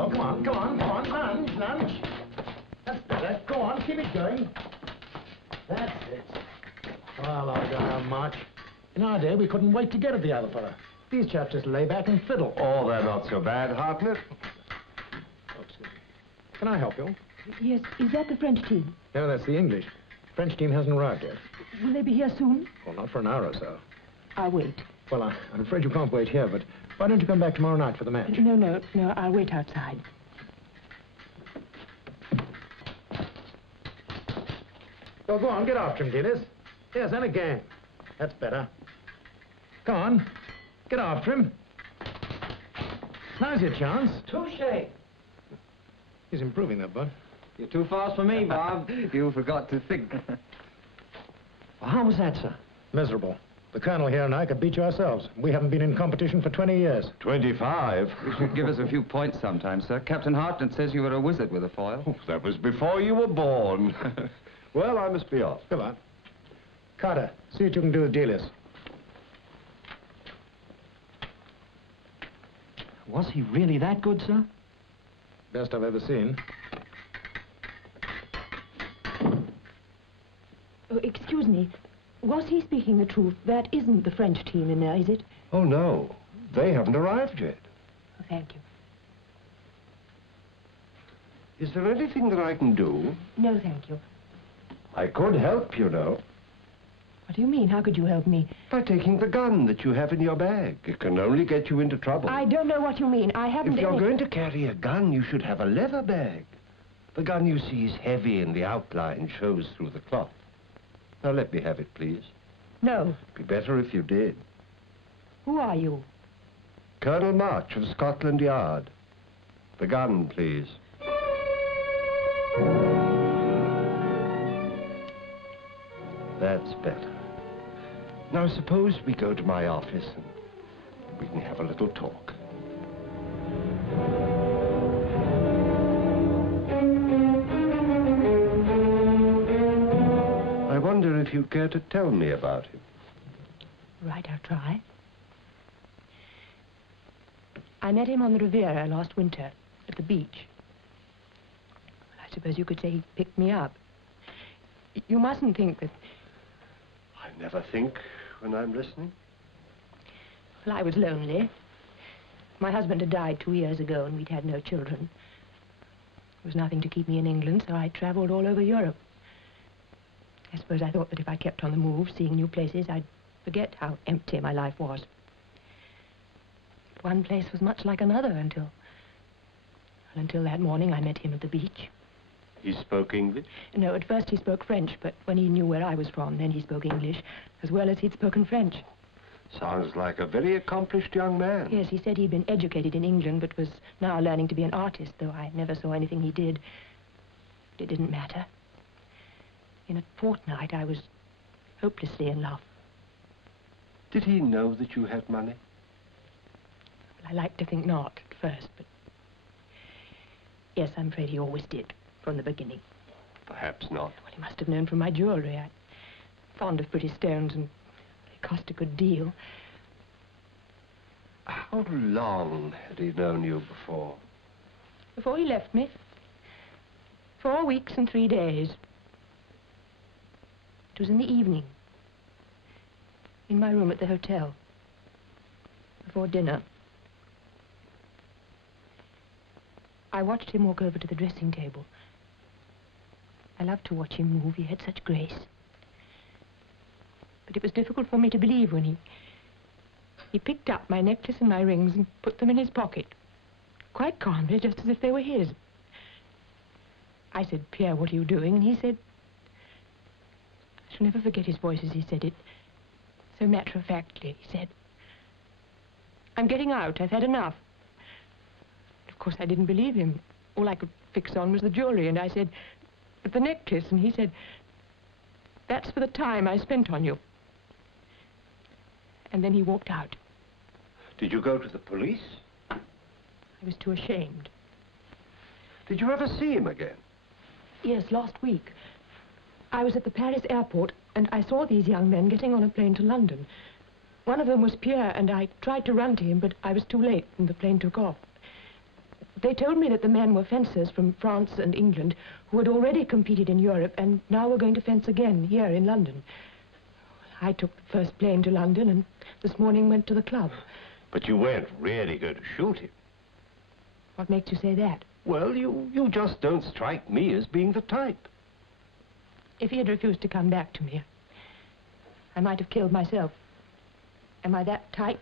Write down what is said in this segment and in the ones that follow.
Well, come on, come on, come on. Lunge, lunge. That's better. Go on, keep it going. That's it. Well, I don't know much. In our day, we couldn't wait to get at the other fella. These chaps just lay back and fiddle. Oh, they're not so bad, Hartnett. Oh, excuse me. Can I help you? Yes, is that the French team? No, that's the English. French team hasn't arrived yet. Will they be here soon? Well, not for an hour or so. I'll wait. Well, I'm afraid you can't wait here, but why don't you come back tomorrow night for the match? No, I'll wait outside. Well, go on, get after him, dealers. Yes, and again. That's better. Come on, get after him. Now's your chance. Touche. He's improving that, bud. You're too fast for me, Bob. You forgot to think. Well, how was that, sir? Miserable. The Colonel here and I could beat you ourselves. We haven't been in competition for 20 years. 25? You should give us a few points sometime, sir. Captain Hartnett says you were a wizard with a foil. Oh, that was before you were born. Well, I must be off. Come on. Carter, see what you can do with dealers. Was he really that good, sir? Best I've ever seen. Oh, excuse me. Was he speaking the truth? That isn't the French team in there, is it? Oh, no. They haven't arrived yet. Oh, thank you. Is there anything that I can do? No, thank you. I could help, you know. What do you mean? How could you help me? By taking the gun that you have in your bag. It can only get you into trouble. I don't know what you mean. I haven't If you're going to carry a gun, you should have a leather bag. The gun you see is heavy and the outline shows through the cloth. Now, let me have it, please. No. Be better if you did. Who are you? Colonel March of Scotland Yard. The gun, please. That's better. Now, suppose we go to my office and we can have a little talk. I wonder if you'd care to tell me about him. Right, I'll try. I met him on the Riviera last winter, at the beach. I suppose you could say he picked me up. You mustn't think that... I never think when I'm listening. Well, I was lonely. My husband had died 2 years ago, and we'd had no children. There was nothing to keep me in England, so I traveled all over Europe. I suppose I thought that if I kept on the move, seeing new places, I'd forget how empty my life was. But one place was much like another until that morning I met him at the beach. He spoke English? No, at first he spoke French, but when he knew where I was from, then he spoke English, as well as he'd spoken French. Sounds like a very accomplished young man. Yes, he said he'd been educated in England, but was now learning to be an artist, though I never saw anything he did. But it didn't matter. In a fortnight, I was hopelessly in love. Did he know that you had money? Well, I like to think not at first, but... Yes, I'm afraid he always did, from the beginning. Perhaps not. Well, he must have known from my jewelry. I'm fond of pretty stones, and they cost a good deal. How long had he known you before? Before he left me. 4 weeks and 3 days. It was in the evening. In my room at the hotel. Before dinner. I watched him walk over to the dressing table. I loved to watch him move. He had such grace. But it was difficult for me to believe when he picked up my necklace and my rings and put them in his pocket. Quite calmly, just as if they were his. I said, "Pierre, what are you doing?" And he said... I shall never forget his voice as he said it. So matter-of-factly, he said, "I'm getting out. I've had enough." Of course, I didn't believe him. All I could fix on was the jewelry, and I said, "But the necklace," and he said, "That's for the time I spent on you." And then he walked out. Did you go to the police? I was too ashamed. Did you ever see him again? Yes, last week. I was at the Paris airport, and I saw these young men getting on a plane to London. One of them was Pierre, and I tried to run to him, but I was too late, and the plane took off. They told me that the men were fencers from France and England who had already competed in Europe and now were going to fence again here in London. I took the first plane to London and this morning went to the club. But you weren't really going to shoot him. What makes you say that? Well, you just don't strike me as being the type. If he had refused to come back to me, I might have killed myself. Am I that type?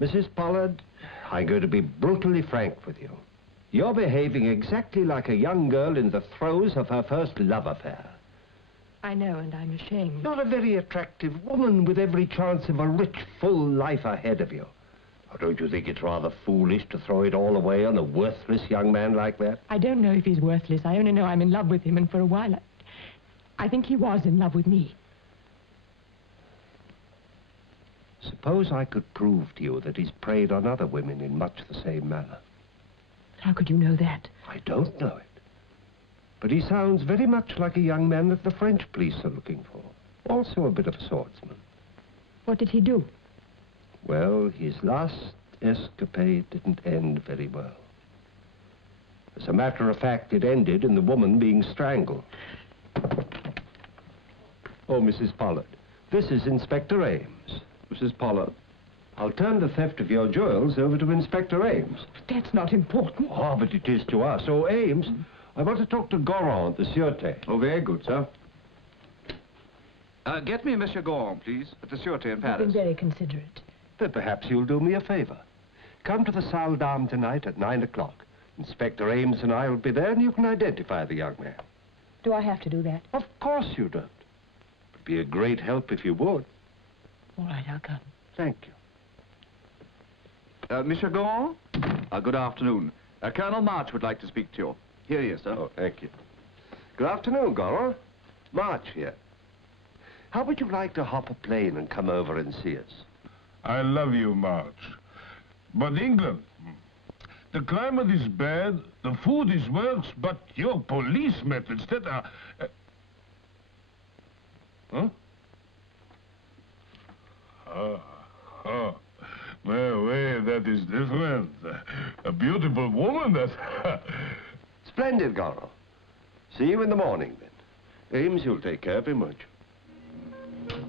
Mrs. Pollard, I'm going to be brutally frank with you. You're behaving exactly like a young girl in the throes of her first love affair. I know, and I'm ashamed. You're a very attractive woman with every chance of a rich, full life ahead of you. Or don't you think it's rather foolish to throw it all away on a worthless young man like that? I don't know if he's worthless. I only know I'm in love with him, and for a while, I think he was in love with me. Suppose I could prove to you that he's preyed on other women in much the same manner. How could you know that? I don't know it. But he sounds very much like a young man that the French police are looking for. Also a bit of a swordsman. What did he do? Well, his last escapade didn't end very well. As a matter of fact, it ended in the woman being strangled. Oh, Mrs. Pollard, this is Inspector Ames. Mrs. Pollard. I'll turn the theft of your jewels over to Inspector Ames. But that's not important. Oh, but it is to us. Oh, Ames, I want to talk to Goron at the Sûreté. Oh, very good, sir. Get me Monsieur Goron, please, at the Sûreté in You've Paris. been very considerate. Then perhaps you'll do me a favor. Come to the Salle d'Armes tonight at 9 o'clock. Inspector Ames and I will be there, and you can identify the young man. Do I have to do that? Of course you don't. It'd be a great help if you would. All right, I'll come. Thank you. Monsieur Goron? Good afternoon. Colonel March would like to speak to you. Here he is, sir. Oh, thank you. Good afternoon, Goron. March here. How would you like to hop a plane and come over and see us? I love you, March. But England, the climate is bad, the food is worse, but your police methods that are... Huh? Well, that is different. A beautiful woman, that... Splendid, Goron. See you in the morning, then. Ames, you'll take care of him, won't you?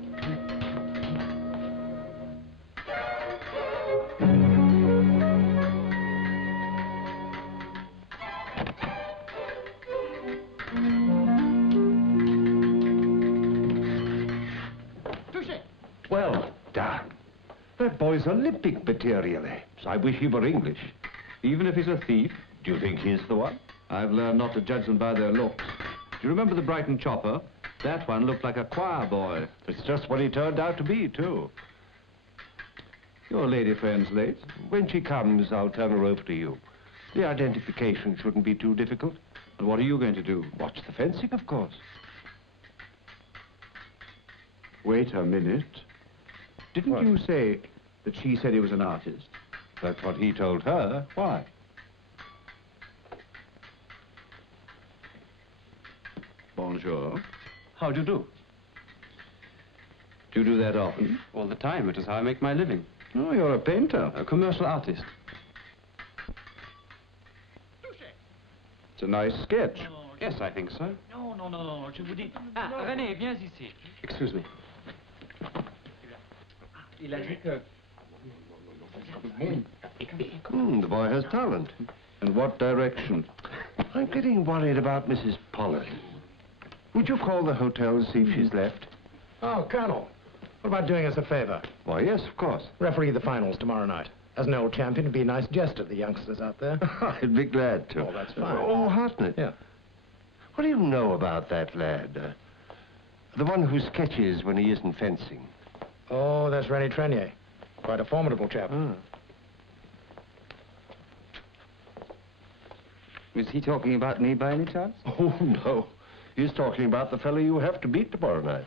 Well done. That boy's Olympic material, Ames. I wish he were English. Even if he's a thief, Do you think he's the one? I've learned not to judge them by their looks. Do you remember the Brighton chopper? That one looked like a choir boy. It's just what he turned out to be, too. Your lady friend's late. When she comes, I'll turn her over to you. The identification shouldn't be too difficult. And what are you going to do? Watch the fencing, of course. Wait a minute. Didn't What? you say that she said he was an artist? That's what he told her. Why? Bonjour. How do you do? Do you do that often? All the time. It is how I make my living. Oh, you're a painter. A commercial artist. It's a nice sketch. Yes, I think so. Non, je vous dis... Ah, René, viens ici. Excuse me. Il a dit que... The boy has talent. And what direction? I'm getting worried about Mrs. Pollard. Would you call the hotel to see if she's left? Oh, Colonel, what about doing us a favor? Why, yes, of course. Referee the finals tomorrow night. As an old champion, it'd be a nice jest to the youngsters out there. I'd be glad to. Oh, that's fine. Oh, Hartnett. Yeah. What do you know about that lad? The one who sketches when he isn't fencing. Oh, that's René Trenier. Quite a formidable chap. Is he talking about me by any chance? Oh, no. He's talking about the fellow you have to beat tomorrow night.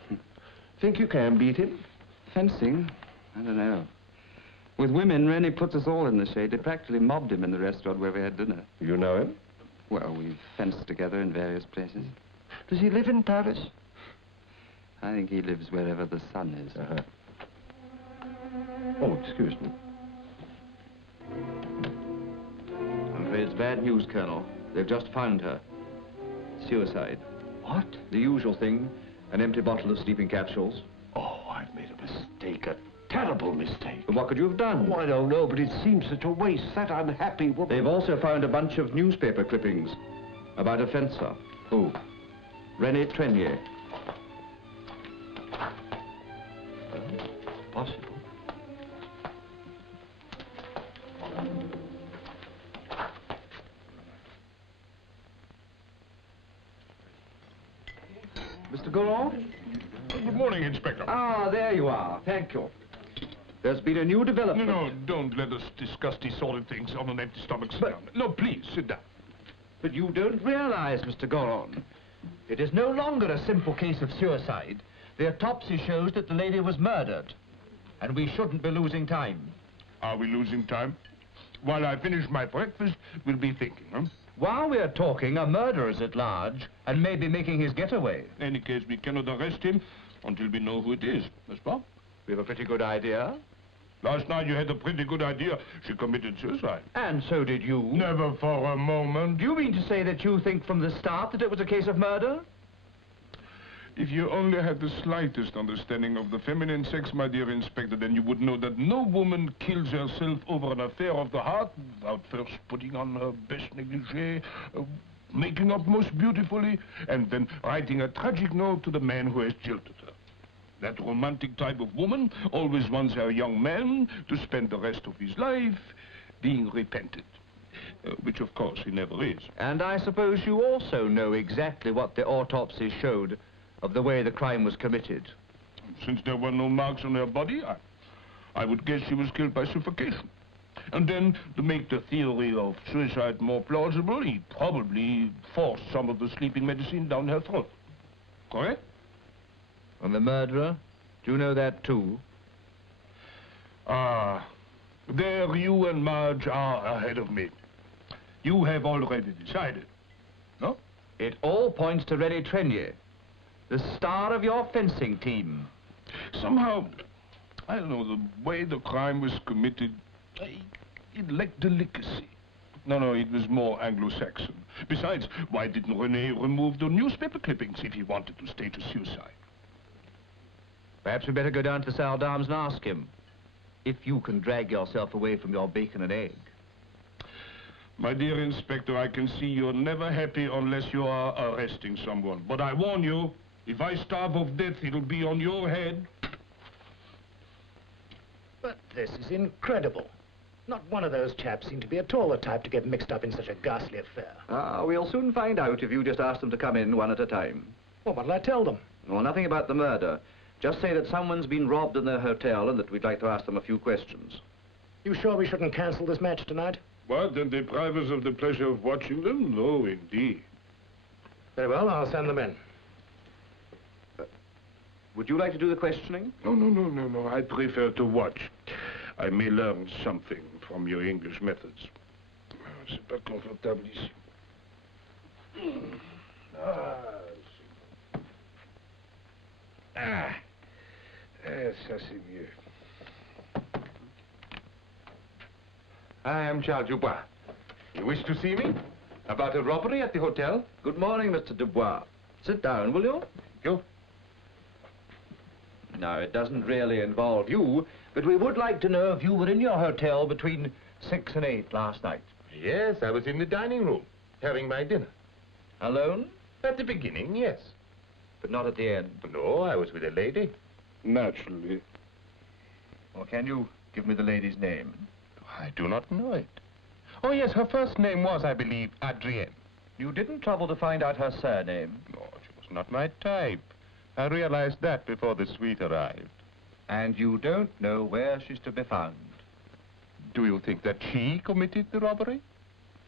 Think you can beat him? Fencing? I don't know. With women, Rennie puts us all in the shade. They practically mobbed him in the restaurant where we had dinner. You know him? Well, we've fenced together in various places. Does he live in Paris? I think he lives wherever the sun is. Oh, excuse me. afraid it's bad news, Colonel. They've just found her. Suicide. What? The usual thing. An empty bottle of sleeping capsules. Oh, I've made a mistake, a terrible mistake. But what could you have done? Oh, I don't know, but it seems such a waste, that unhappy woman. They've also found a bunch of newspaper clippings about a fencer. Who? René Trenier. Possible. Mr. Goron? Good morning, Inspector. Ah, there you are. Thank you. There's been a new development. No, don't let us discuss these sort of things on an empty stomach. Sit down. No, please, sit down. But you don't realize, Mr. Goron, it is no longer a simple case of suicide. The autopsy shows that the lady was murdered. And we shouldn't be losing time. Are we losing time? While I finish my breakfast, we'll be thinking, huh? While we are talking, a murderer's at large and may be making his getaway. In any case, we cannot arrest him until we know who it is, n'est-ce pas? We have a pretty good idea. Last night you had a pretty good idea. She committed suicide. And so did you. Never for a moment. Do you mean to say that you think from the start that it was a case of murder? If you only had the slightest understanding of the feminine sex, my dear Inspector, then you would know that no woman kills herself over an affair of the heart without first putting on her best negligee, making up most beautifully, and then writing a tragic note to the man who has jilted her. That romantic type of woman always wants her young man to spend the rest of his life being repented. Which, of course, he never is. And I suppose you also know exactly what the autopsy showed of the way the crime was committed. Since there were no marks on her body, I would guess she was killed by suffocation. And then, to make the theory of suicide more plausible, he probably forced some of the sleeping medicine down her throat. Correct? And the murderer? Do you know that too? Ah, there you and Marge are ahead of me. You have already decided, no? It all points to René Trenier, the star of your fencing team. Somehow, I don't know, the way the crime was committed, it lacked delicacy. No, it was more Anglo-Saxon. Besides, why didn't René remove the newspaper clippings if he wanted to stage a suicide? Perhaps we'd better go down to the salle d'armes and ask him if you can drag yourself away from your bacon and egg. My dear Inspector, I can see you're never happy unless you are arresting someone. But I warn you, if I starve of death, it'll be on your head. But this is incredible. Not one of those chaps seemed to be at all the type to get mixed up in such a ghastly affair. We'll soon find out if you just ask them to come in one at a time. Well, what'll I tell them? Well, nothing about the murder. Just say that someone's been robbed in their hotel and that we'd like to ask them a few questions. You sure we shouldn't cancel this match tonight? What, and deprive us of the pleasure of watching them? No, indeed. Very well, I'll send them in. Would you like to do the questioning? No. I prefer to watch. I may learn something from your English methods. C'est pas confortable ici. Ça c'est mieux. I am Charles Dubois. You wish to see me? About a robbery at the hotel? Good morning, Mr. Dubois. Sit down, will you? You? Now, it doesn't really involve you, but we would like to know if you were in your hotel between 6 and 8 last night. Yes, I was in the dining room, having my dinner. Alone? At the beginning, yes. But not at the end. No, I was with a lady. Naturally. Well, can you give me the lady's name? I do not know it. Oh, yes, her first name was, I believe, Adrienne. You didn't trouble to find out her surname? No, she was not my type. I realized that before the suite arrived. And you don't know where she's to be found? Do you think that she committed the robbery?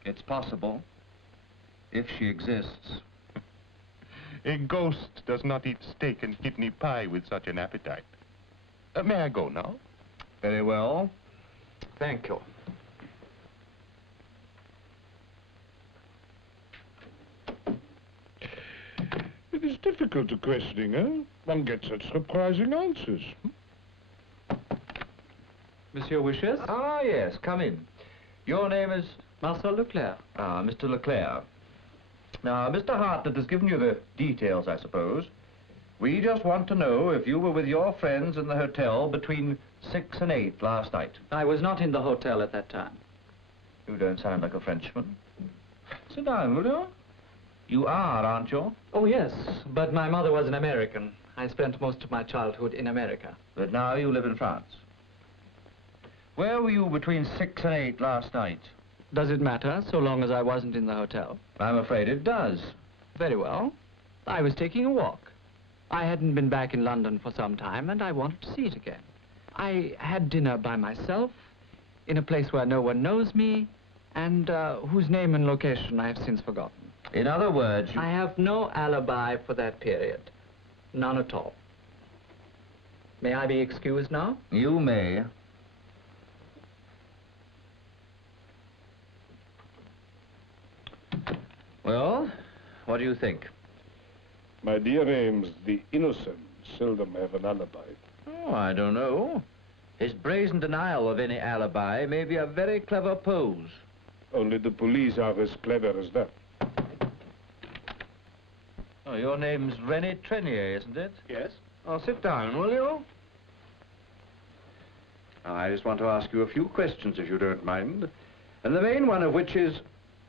It's possible, if she exists. A ghost does not eat steak and kidney pie with such an appetite. May I go now? Very well. Thank you. It is difficult to questioning, eh? One gets such surprising answers. Monsieur wishes? Ah, yes, come in. Your name is Marcel Leclerc. Ah, Mr. Leclerc. Now, Mr. Hartnett has given you the details, I suppose. We just want to know if you were with your friends in the hotel between 6 and 8 last night. I was not in the hotel at that time. You don't sound like a Frenchman. Sit down, will you? You are, aren't you? Oh, yes, but my mother was an American. I spent most of my childhood in America. But now you live in France. Where were you between 6 and 8 last night? Does it matter, so long as I wasn't in the hotel? I'm afraid it does. Very well. I was taking a walk. I hadn't been back in London for some time, and I wanted to see it again. I had dinner by myself, in a place where no one knows me, and whose name and location I have since forgotten. In other words, I have no alibi for that period. None at all. May I be excused now? You may. Well, what do you think? My dear Ames, the innocent seldom have an alibi. Oh, I don't know. His brazen denial of any alibi may be a very clever pose. Only the police are as clever as that. Oh, your name's René Trenier, isn't it? Yes? Oh, sit down, will you? Now, I just want to ask you a few questions, if you don't mind. And the main one of which is,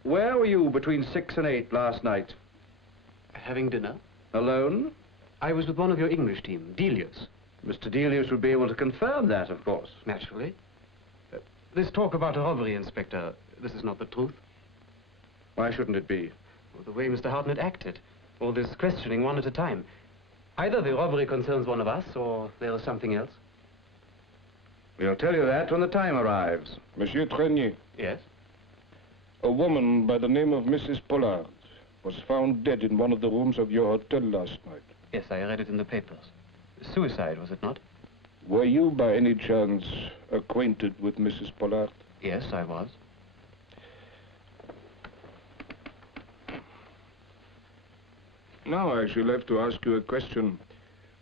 where were you between 6 and 8 last night? Having dinner? Alone? I was with one of your English team, Delius. Mr. Delius would be able to confirm that, of course. Naturally. This talk about a robbery, Inspector, this is not the truth. Why shouldn't it be? Well, the way Mr. Hartnett acted. All this questioning one at a time. Either the robbery concerns one of us, or there is something else. We'll tell you that when the time arrives. Monsieur Trenier, Yes? a woman by the name of Mrs. Pollard was found dead in one of the rooms of your hotel last night. Yes, I read it in the papers. Suicide, was it not? Were you by any chance acquainted with Mrs. Pollard? Yes, I was. Now I shall have to ask you a question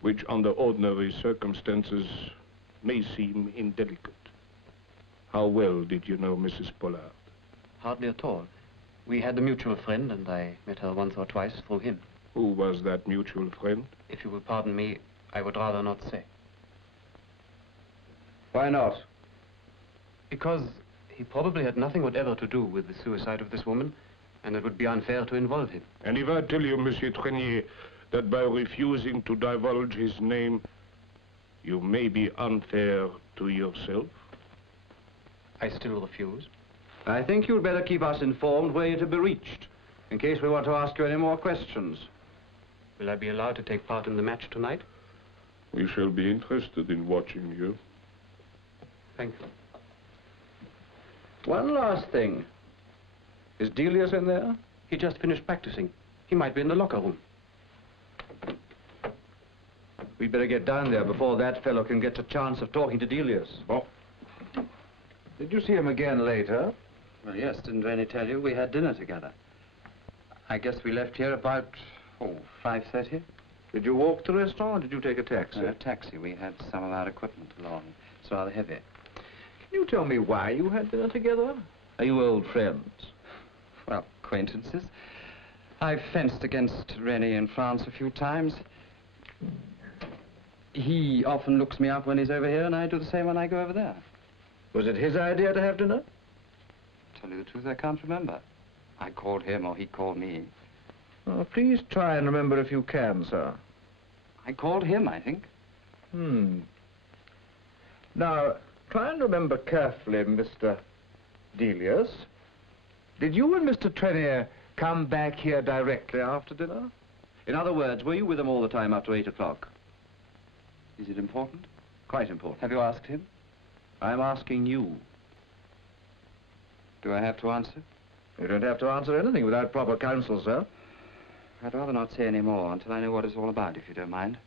which under ordinary circumstances may seem indelicate. How well did you know Mrs. Pollard? Hardly at all. We had a mutual friend, and I met her once or twice through him. Who was that mutual friend? If you will pardon me, I would rather not say. Why not? Because he probably had nothing whatever to do with the suicide of this woman, and it would be unfair to involve him. And if I tell you, Monsieur Trenier, that by refusing to divulge his name, you may be unfair to yourself? I still refuse. I think you'd better keep us informed where you're to be reached, in case we want to ask you any more questions. Will I be allowed to take part in the match tonight? We shall be interested in watching you. Thank you. One last thing. Is Delius in there? He just finished practicing. He might be in the locker room. We'd better get down there before that fellow can get a chance of talking to Delius. Oh. Did you see him again later? Well, yes, didn't Rennie tell you? We had dinner together. I guess we left here about, 5:30. Did you walk to the restaurant or did you take a taxi? A taxi. We had some of our equipment along. It's rather heavy. Can you tell me why you had dinner together? Are you old friends? Well, acquaintances. I've fenced against Rennie in France a few times. He often looks me up when he's over here, and I do the same when I go over there. Was it his idea to have dinner? Tell you the truth, I can't remember. I called him or he called me. Oh, please try and remember if you can, sir. I called him, I think. Now, try and remember carefully, Mr. Delius. Did you and Mr. Trenier come back here directly after dinner? In other words, were you with him all the time after 8 o'clock? Is it important? Quite important. Have you asked him? I'm asking you. Do I have to answer? You don't have to answer anything without proper counsel, sir. I'd rather not say any more until I know what it's all about, if you don't mind.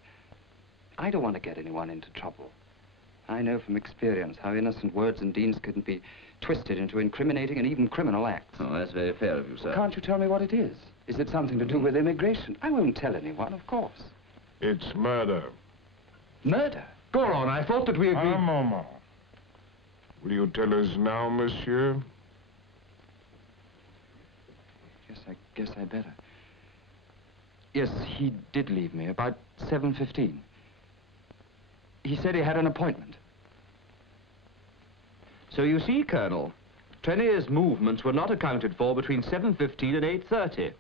I don't want to get anyone into trouble. I know from experience how innocent words and deeds can be twisted into incriminating and even criminal acts. Oh, that's very fair of you, sir. Well, can't you tell me what it is? Is it something to do with immigration? I won't tell anyone, of course. It's murder. Murder? Goron, I thought that we agreed... Un moment. Will you tell us now, monsieur? guess I better. Yes, he did leave me about 7:15. He said he had an appointment. So you see, Colonel, Trenier's movements were not accounted for between 7:15 and 8:30.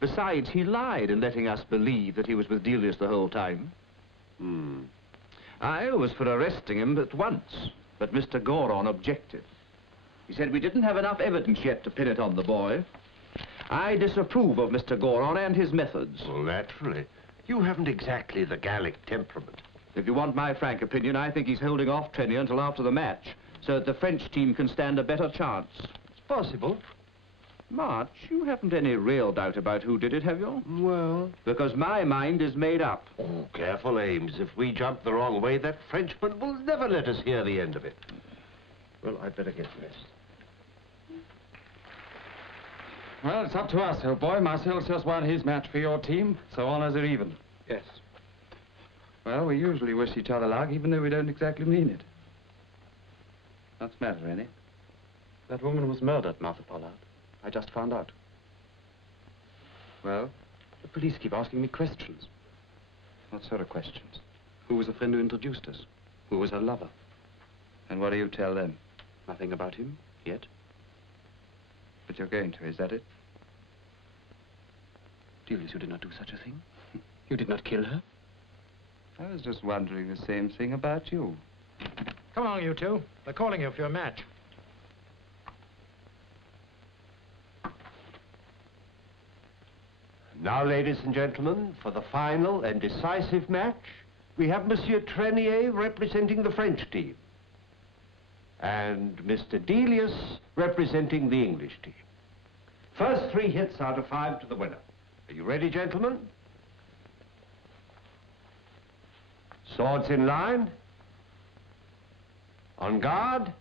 Besides, he lied in letting us believe that he was with Delius the whole time. I was for arresting him at once, but Mr. Goron objected. He said we didn't have enough evidence yet to pin it on the boy. I disapprove of Mr. Goron and his methods. Well, naturally. You haven't exactly the Gallic temperament. If you want my frank opinion, I think he's holding off Trenier until after the match, so that the French team can stand a better chance. It's possible. March, you haven't any real doubt about who did it, have you? Well... Because my mind is made up. Oh, careful, Ames. If we jump the wrong way, that Frenchman will never let us hear the end of it. Well, I'd better get dressed. Well, it's up to us, old boy. Marcel's just won his match for your team, so honors are even. Yes. Well, we usually wish each other luck, even though we don't exactly mean it. What's the matter, Rennie? That woman was murdered, Martha Pollard. I just found out. Well? The police keep asking me questions. What sort of questions? Who was the friend who introduced us? Who was her lover? And what do you tell them? Nothing about him, yet. But you're going to, is that it? Delius, you did not do such a thing. You did not kill her. I was just wondering the same thing about you. Come along, you two. They're calling you for your match. Now, ladies and gentlemen, for the final and decisive match, we have Monsieur Trenier representing the French team, and Mr. Delius representing the English team. First 3 hits out of 5 to the winner. Are you ready, gentlemen? Swords in line. On guard.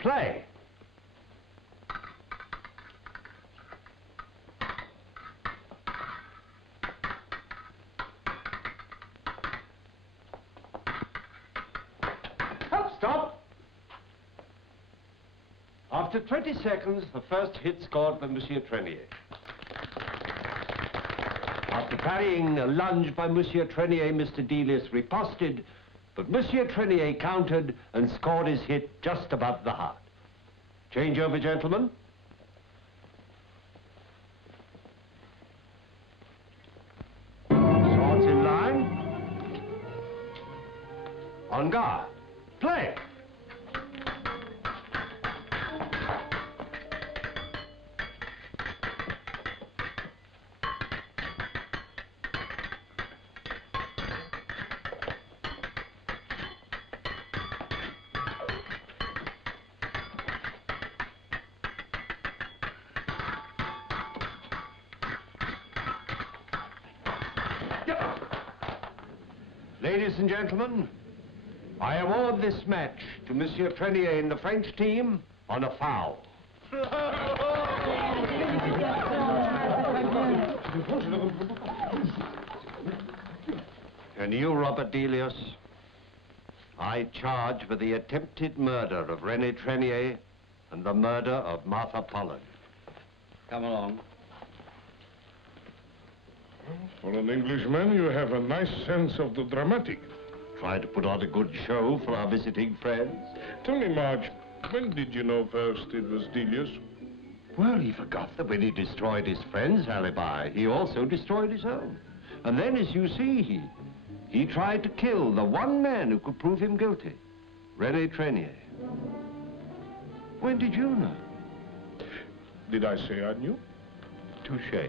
Play. Stop. After 20 seconds, the first hit scored by Monsieur Trenier. After parrying a lunge by Monsieur Trenier, Mr. Delius riposted, but Monsieur Trenier countered and scored his hit just above the heart. Change over, gentlemen. Swords in line. On guard. Play. Ladies and gentlemen, I award this match to Monsieur Trenier and the French team on a foul. And you, Robert Delius, I charge for the attempted murder of René Trenier and the murder of Martha Pollard. Come along. For an Englishman, you have a nice sense of the dramatic. Try to put on a good show for our visiting friends. Tell me, Marge, when did you know first it was Delius? Well, he forgot that when he destroyed his friend's alibi, he also destroyed his own. And then, as you see, he tried to kill the one man who could prove him guilty, René Trenier. When did you know? Did I say I knew? Touché.